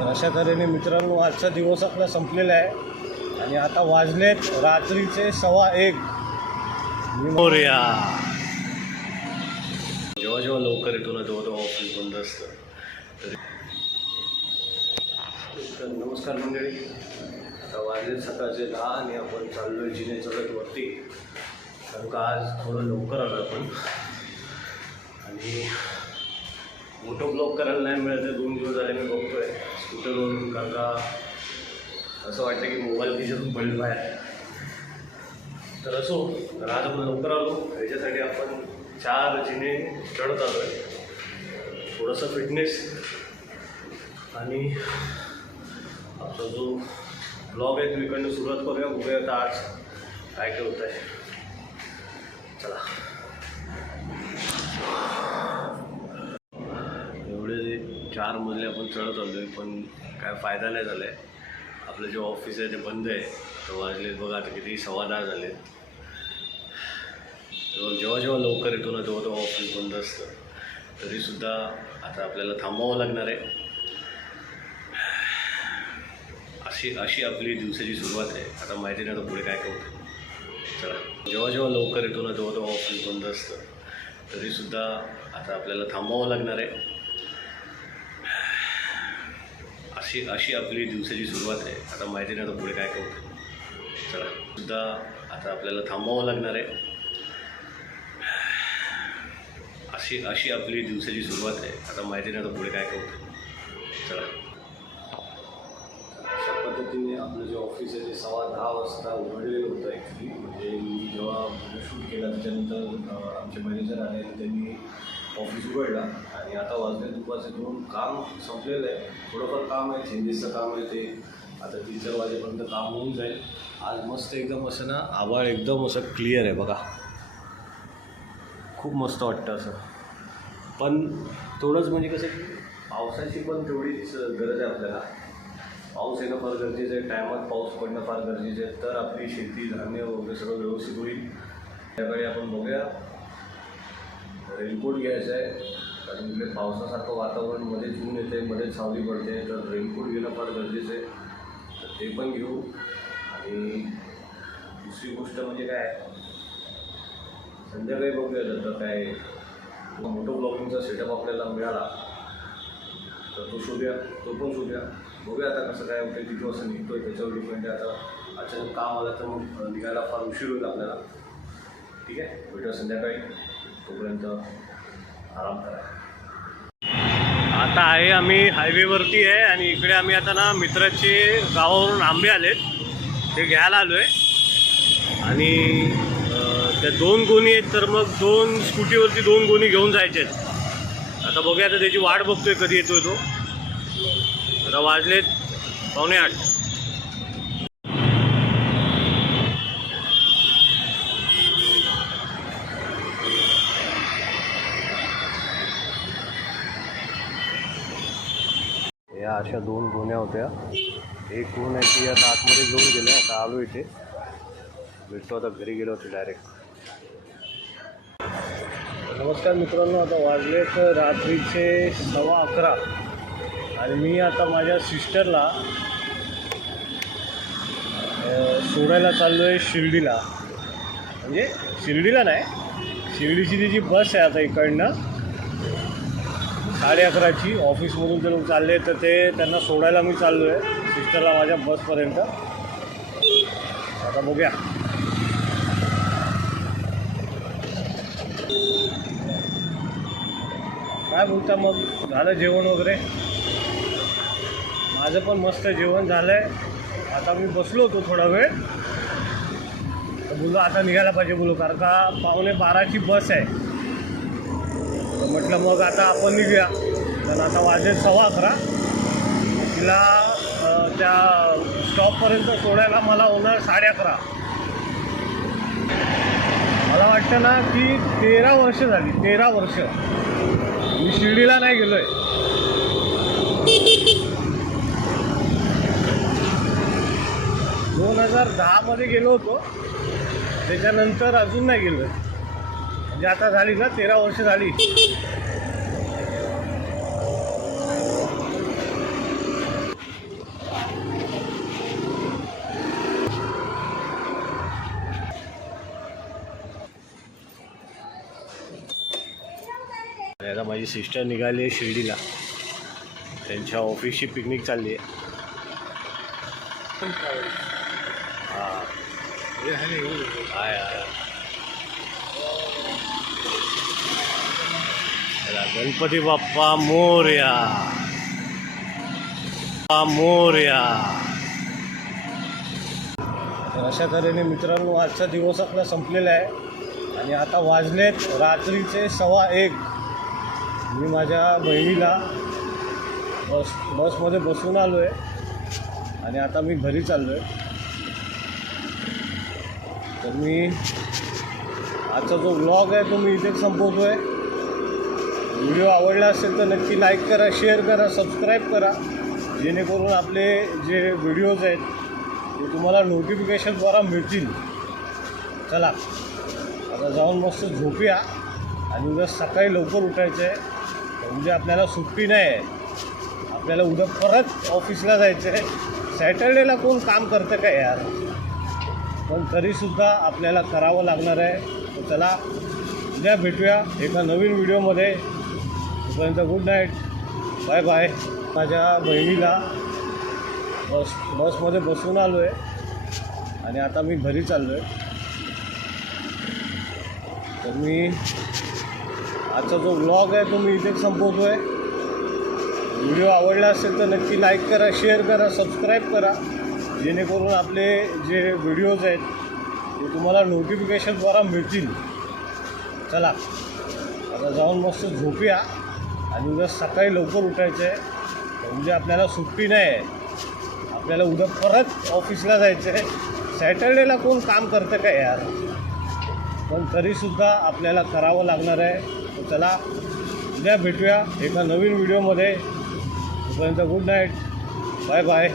तर अशा तऱ्हेने मित्रांनो आजचा दिवस आपला संपलेला आहे आणि आता वाजलेत रात्रीचे 1:15. मोरया. जेव्हा जेव्हा लवकर येतो ना तेव्हा ऑफिस बंद असतं. तर नमस्कार मंडळी, आता वाजले सकाळचे 10 आणि आपण चाललो आहे जिने चढत वरती, कारण का आज थोडं लवकर आलो आपण आणि मोठं ब्लॉग करायला नाही मिळत आहे. 2 दिवस झाले मी बघतोय स्कूटरवरून, कारण का असं वाटतं की मोबाईल खिशातून पडली बाहेर. तर असो, तर आज आपण लवकर आलो याच्यासाठी आपण 4 जिने चढत आलो आहे. थोडंसं फिटनेस आणि आपला जो ब्लॉग आहे तो इकडनं सुरुवात करूया. बघूया आता आज काय काय होत आहे. चला, एवढे जे 4 मजले आपण चढत आलो आहे, पण काय फायदा नाही झाला आहे. आपलं जे ऑफिस आहे ते बंद आहे. तर वाजले बघा आता किती 10:15 झाले. जेव्हा जेव्हा लवकर येतो ना तेव्हा ऑफिस बंद असतं. तरीसुद्धा आता आपल्याला थांबावं लागणार आहे. अशी आपली दिवसाची सुरुवात आहे. आता माहिती नाही आता पुढे काय काय होतं. चला, जेव्हा जेव्हा लवकर येतो ना तेव्हा ऑफिस बंद असतं. तरीसुद्धा आता आपल्याला थांबावं लागणार आहे. अशी आपली दिवसाची सुरुवात आहे. आता माहिती नाही आता पुढे काय काय होतं. चला, सुद्धा आता आपल्याला थांबावं लागणार आहे. अशी आपली दिवसाची सुरुवात आहे. आता माहिती नाही आता पुढे काय काय होतं. चला, अशा पद्धतीने आपलं जे ऑफिस आहे ते 10:15 वाजता उघडलेलं होतं ॲक्च्युली. म्हणजे मी जेव्हा शूट केला त्याच्यानंतर आमचे मॅनेजर आले आणि त्यांनी ऑफिस उघडला आणि आता वाजले दुपारचे 2. काम संपलेलं आहे. थोडंफार काम आहे, चेंजेसचं काम आहे, ते आता 3-4 वाजेपर्यंत काम होऊन जाईल. आज मस्त एकदम असं ना आभाळ एकदम असं क्लिअर आहे बघा, खूप मस्त वाटतं असं. पण थोडंच म्हणजे कसं की पावसाची पण तेवढीच गरज आहे आपल्याला. पाऊस येणं फार गरजेचं आहे, टायमात पाऊस पडणं फार गरजेचं आहे, तर आपली शेती धान्य वगैरे सगळं व्यवस्थित होईल. त्याकडे आपण बघूया. रेनकोट घ्यायचं आहे, कारण इकडे पावसासारखं वातावरण मध्येच ऊन येते, मध्येच सावली पडते, तर रेनकोट घेणं फार गरजेचं आहे. तर ते पण घेऊ. आणि दुसरी गोष्ट म्हणजे काय, संध्याकाळी बघूया जातं काय मोठं ब्लॉगिंगचा सेटअप आपल्याला मिळाला तर तो शोधूया, तो पण शोधूया. बघूया आता कसं काय होतं, किती वाजता निघतो आहे त्याच्यावर डिपेंड आहे. आता अचानक काम आलं तर मग निघायला फार उशीर होईल आपल्याला. ठीक आहे, भेटूया संध्याकाळी. तोपर्यंत आराम करा. आता आहे आम्ही हायवेवरती आहे आणि इकडे आम्ही आता ना मित्राचे गावावरून आंबे आलेत ते घ्यायला आलो आहे. आणि त्या 2 गोणी आहेत, तर मग 2 स्कूटीवरती 2 गोणी घेऊन जायचे आहेत. आता बघूया, आता त्याची वाट बघतोय कधी येतोय तो. आता वाजलेत 7:45. या अशा 2 गोण्या होत्या. एक गोण आहे ती आता आतमध्ये घेऊन गेलं. आता आलो इथे, भेटतो आता घरी गेलो होते डायरेक्ट. नमस्कार मित्रांनो, आता वाजले तर रात्रीचे 11:15 आणि मी आता माझ्या सिस्टरला सोडायला चाललो आहे शिर्डीला. म्हणजे शिर्डीला नाही, शिर्डीची तिची बस आहे आता इकडनं 11:30ची. ऑफिसमधून ते लोक चालले तर ते त्यांना सोडायला मी चाललो आहे सिस्टरला माझ्या बसपर्यंत. आता बघूया. काय बोलता मग, झालं जेवण वगैरे? माझं पण मस्त जेवण झालं आहे. आता मी बसलो होतो थोडा वेळ, तर बोललो आता निघायला पाहिजे बोलू, कारण का 11:45ची बस आहे. तर म्हटलं मग आता आपण निघूया. तर आता वाजले 11:15. तिला त्या स्टॉपपर्यंत सोडायला मला होणार 11:30. मला वाटतं ना की 13 वर्ष झाली, 13 वर्ष मी शिर्डीला नाही गेलो आहे. 2010मध्ये गेलो होतो, त्याच्यानंतर अजून नाही गेलो आहे. म्हणजे आता झाली ना 13 वर्ष झाली. आता माझी सिस्टर निघाली आहे शिर्डीला, त्यांच्या ऑफिसची पिकनिक चालली आहे. हां आहे. गणपती बाप्पा मोरया, मोरया. तर अशा तऱ्हेने मित्रांनो आजचा दिवस आपला संपलेला आहे आणि आता वाजलेत रात्रीचे 1:15. मी माझ्या बहिणीला बसमध्ये बसून आलो आहे आणि आता मी घरी चाललो आहे. तर मी आजचा जो व्लॉग आहे तो मी इथेच संपवतो आहे. व्हिडिओ आवडला असेल तर नक्की लाईक करा, शेअर करा, सबस्क्राईब करा, जेणेकरून आपले जे व्हिडिओज आहेत ते तुम्हाला नोटिफिकेशनद्वारा मिळतील. चला आता जाऊन मस्त झोपूया आणि उद्या सकाळी लवकर उठायचं आहे. म्हणजे आपल्याला सुट्टी नाही आहे, आपल्याला उद्या परत ऑफिसला जायचं आहे. सॅटर्डेला कोण काम करतं का यार, पण तरीसुद्धा आपल्याला करावं लागणार आहे. तर चला उद्या भेटूया एका नवीन व्हिडिओमध्ये. तोपर्यंत गुड नाईट, बाय बाय. माझ्या बहिणीला बसमध्ये बसून आलो आहे आणि आता मी घरी चाललो आहे. तर मी आजचा जो व्लॉग आहे तो मी इथेच संपवतो आहे. व्हिडिओ आवडला असेल तर नक्की लाईक करा, शेअर करा, सबस्क्राईब करा, जेणेकरून आपले जे व्हिडिओज आहेत ते तुम्हाला नोटिफिकेशनद्वारा मिळतील. चला आता जाऊन मस्त झोपूया आणि उद्या सकाळी लवकर उठायचं आहे. म्हणजे आपल्याला सुट्टी नाही आहे, आपल्याला उद्या परत ऑफिसला जायचं आहे. सॅटर्डेला कोण काम करतं का यार, पण तरीसुद्धा आपल्याला करावं लागणार आहे. तर चला उद्या भेटूया एका नवीन व्हिडिओमध्ये. तोपर्यंत गुड नाईट, बाय बाय.